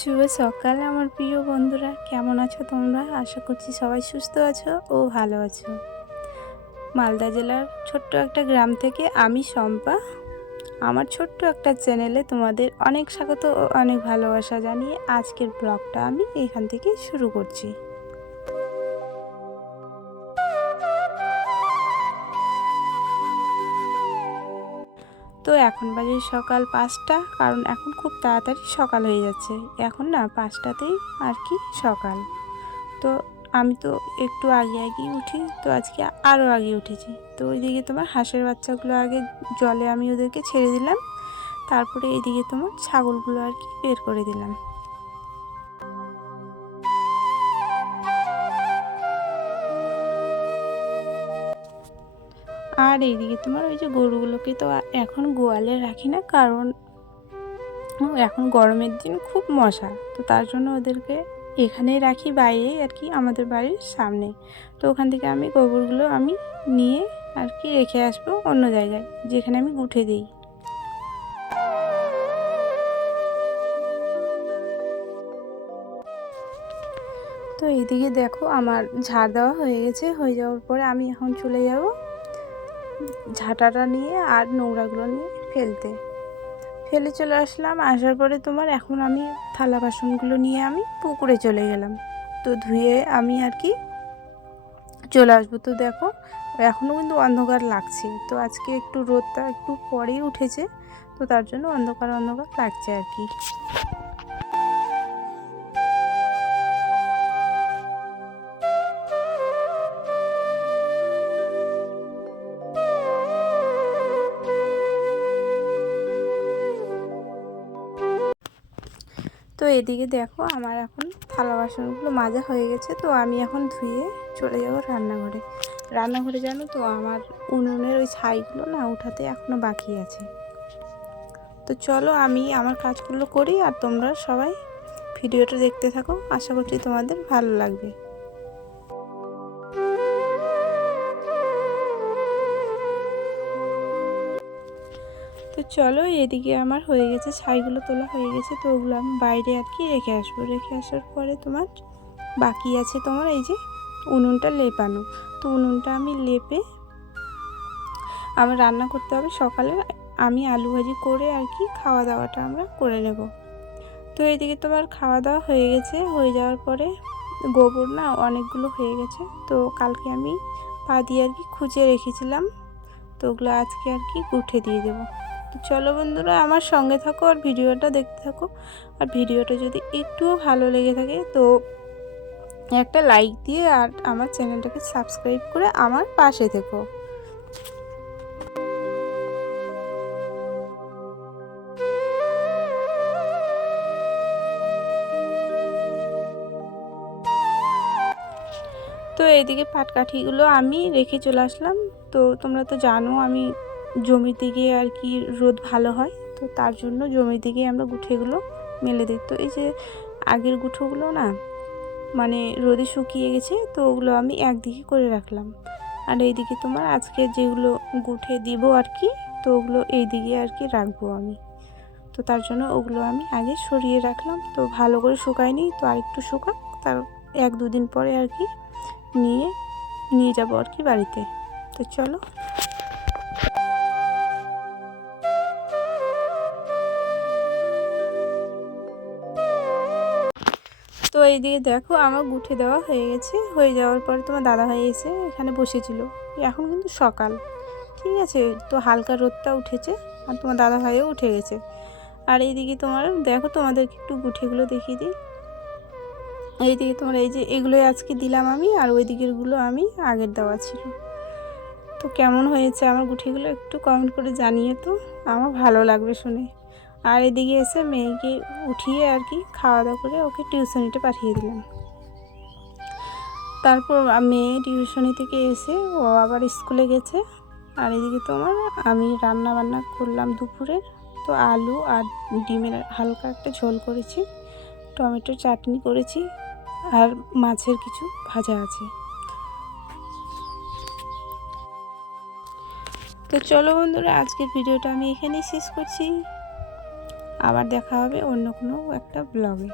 শুভ সকাল আমার প্রিয় বন্ধুরা, কেমন আছো তোমরা? আশা করছি সবাই সুস্থ আছো ও ভালো আছো। মালদা জেলার ছোট্ট একটা গ্রাম থেকে আমি শম্পা, আমার ছোট্ট একটা চ্যানেলে তোমাদের অনেক স্বাগত ও অনেক ভালোবাসা জানিয়ে আজকের ব্লগটা আমি এখান থেকে শুরু করছি। তো এখন বাজে সকাল 5টা, কারণ এখন খুব তাড়াতাড়ি সকাল হয়ে যাচ্ছে। এখন না 5টাতেই আর কি সকাল। তো আমি তো একটু আগেই উঠি, তো আজকে আরও আগে উঠেছি। তো ওইদিকে তোমার হাঁসের বাচ্চাগুলো আগে জলে আমি ওদেরকে ছেড়ে দিলাম, তারপরে এইদিকে তোমার ছাগলগুলো আর কি বের করে দিলাম। আর এইদিকে তোমার ওই যে গরুগুলোকে তো এখন গোয়ালে রাখি না, কারণ এখন গরমের দিন খুব মশা, তো তার জন্য ওদেরকে এখানেই রাখি, বাইরেই আর কি, আমাদের বাড়ির সামনে। তো ওখান থেকে আমি গোবরগুলো আমি নিয়ে আর কি রেখে আসবো অন্য জায়গায়, যেখানে আমি গুঁঠে দিই। তো এইদিকে দেখো আমার ঝাড় দেওয়া হয়ে গেছে। হয়ে যাওয়ার পরে আমি এখন চলে যাব ঝাঁটাটা নিয়ে আর নোংরাগুলো নিয়ে ফেলে চলে আসলাম। আসার পরে তোমার এখন আমি থালা বাসনগুলো নিয়ে আমি পুকুরে চলে গেলাম, তো ধুয়ে আমি আর কি চলে আসবো। তো দেখো এখনও কিন্তু অন্ধকার লাগছে, তো আজকে একটু রোদটা একটু পরেই উঠেছে, তো তার জন্য অন্ধকার অন্ধকার লাগছে আর কি। তো এদিকে দেখো আমার এখন থালা বাসনগুলো মাজা হয়ে গেছে, তো আমি এখন ধুয়ে চলে যাব রান্নাঘরে জানো তো আমার উনুনের ওই ছাইগুলো না উঠাতে এখনও বাকি আছে। তো চলো আমি আমার কাজগুলো করি আর তোমরা সবাই ভিডিওটা দেখতে থাকো, আশা করছি তোমাদের ভালো লাগবে। তো চলো এদিকে আমার হয়ে গেছে, ছাইগুলো তোলা হয়ে গেছে, তো ওগুলো আমি বাইরে আর কি রেখে আসবো। রেখে আসার পরে তোমার বাকি আছে তোমার এই যে উনুনটা লেপানো। তো উনুনটা আমি লেপে আমার রান্না করতে হবে সকালে। আমি আলু ভাজি করে আর কি খাওয়া দাওয়াটা আমরা করে নেব। তো এইদিকে তোমার খাওয়া দাওয়া হয়ে গেছে। হয়ে যাওয়ার পরে গোবর না অনেকগুলো হয়ে গেছে, তো কালকে আমি পা দিয়ে আর কি খুঁজে রেখেছিলাম, তো ওগুলো আজকে আর কি গুঁঠে দিয়ে দেবো। তো চলো বন্ধুরা আমার সঙ্গে থাকো আর ভিডিওটা দেখতে থাকো। আর ভিডিওটা যদি একটুও ভালো লেগে থাকে তো একটা লাইক দিয়ে আর আমার চ্যানেলটাকে সাবস্ক্রাইব করে আমার পাশে থেকো। তো এইদিকে পাটকাঠিগুলো আমি রেখে চলে আসলাম। তো তোমরা তো জানো আমি জমির দিকে আর কি রোদ ভালো হয়, তো তার জন্য জমির দিকে আমরা গুঁঠেগুলো মেলে দিই। তো এই যে আগের গুঁঠোগুলো না মানে রোদে শুকিয়ে গেছে, তো ওগুলো আমি একদিকে করে রাখলাম। আর এইদিকে তোমার আজকে যেগুলো গুঁঠে দিব আর কি, তো ওগুলো এইদিকে আর কি রাখবো আমি। তো তার জন্য ওগুলো আমি আগে সরিয়ে রাখলাম, তো ভালো করে শুকায়নি, তো আরেকটু শুকাক, তার 1-2 দিন পরে আর কি নিয়ে যাব আর কি বাড়িতে। তো চলো। তো এইদিকে দেখো আমার গুঁঠে দেওয়া হয়ে গেছে। হয়ে যাওয়ার পরে তোমার দাদাভাই এসে এখানে বসেছিল। এখন কিন্তু সকাল, ঠিক আছে, তো হালকা রোদটা উঠেছে আর তোমার দাদাভাইও উঠে গেছে। আর এইদিকে তোমার দেখো তোমাদেরকে একটু গুঁঠেগুলো দেখিয়ে দিই। এইদিকে তোমার এই যে এগুলোই আজকে দিলাম আমি, আর ওই দিকেরগুলো আমি আগের দেওয়া ছিল। তো কেমন হয়েছে আমার গুঁঠিগুলো একটু কমেন্ট করে জানিয়ে, তো আমার ভালো লাগবে শুনে। আর এদিকে এসে মেয়েকে উঠিয়ে আর কি খাওয়া দাওয়া করে ওকে টিউশনিতে পাঠিয়ে দিলাম। তারপর মেয়ে টিউশনি থেকে এসে ও আবার স্কুলে গেছে। আর এদিকে তোমার আমি রান্না বান্না করলাম দুপুরের। তো আলু আর ডিমের হালকা একটা ঝোল করেছি, টমেটোর চাটনি করেছি, আর মাছের কিছু ভাজা আছে। তো চলো বন্ধুরা আজকের ভিডিওটা আমি এখানেই শেষ করছি। আবার দেখা হবে অন্য কোনো একটা ব্লগে।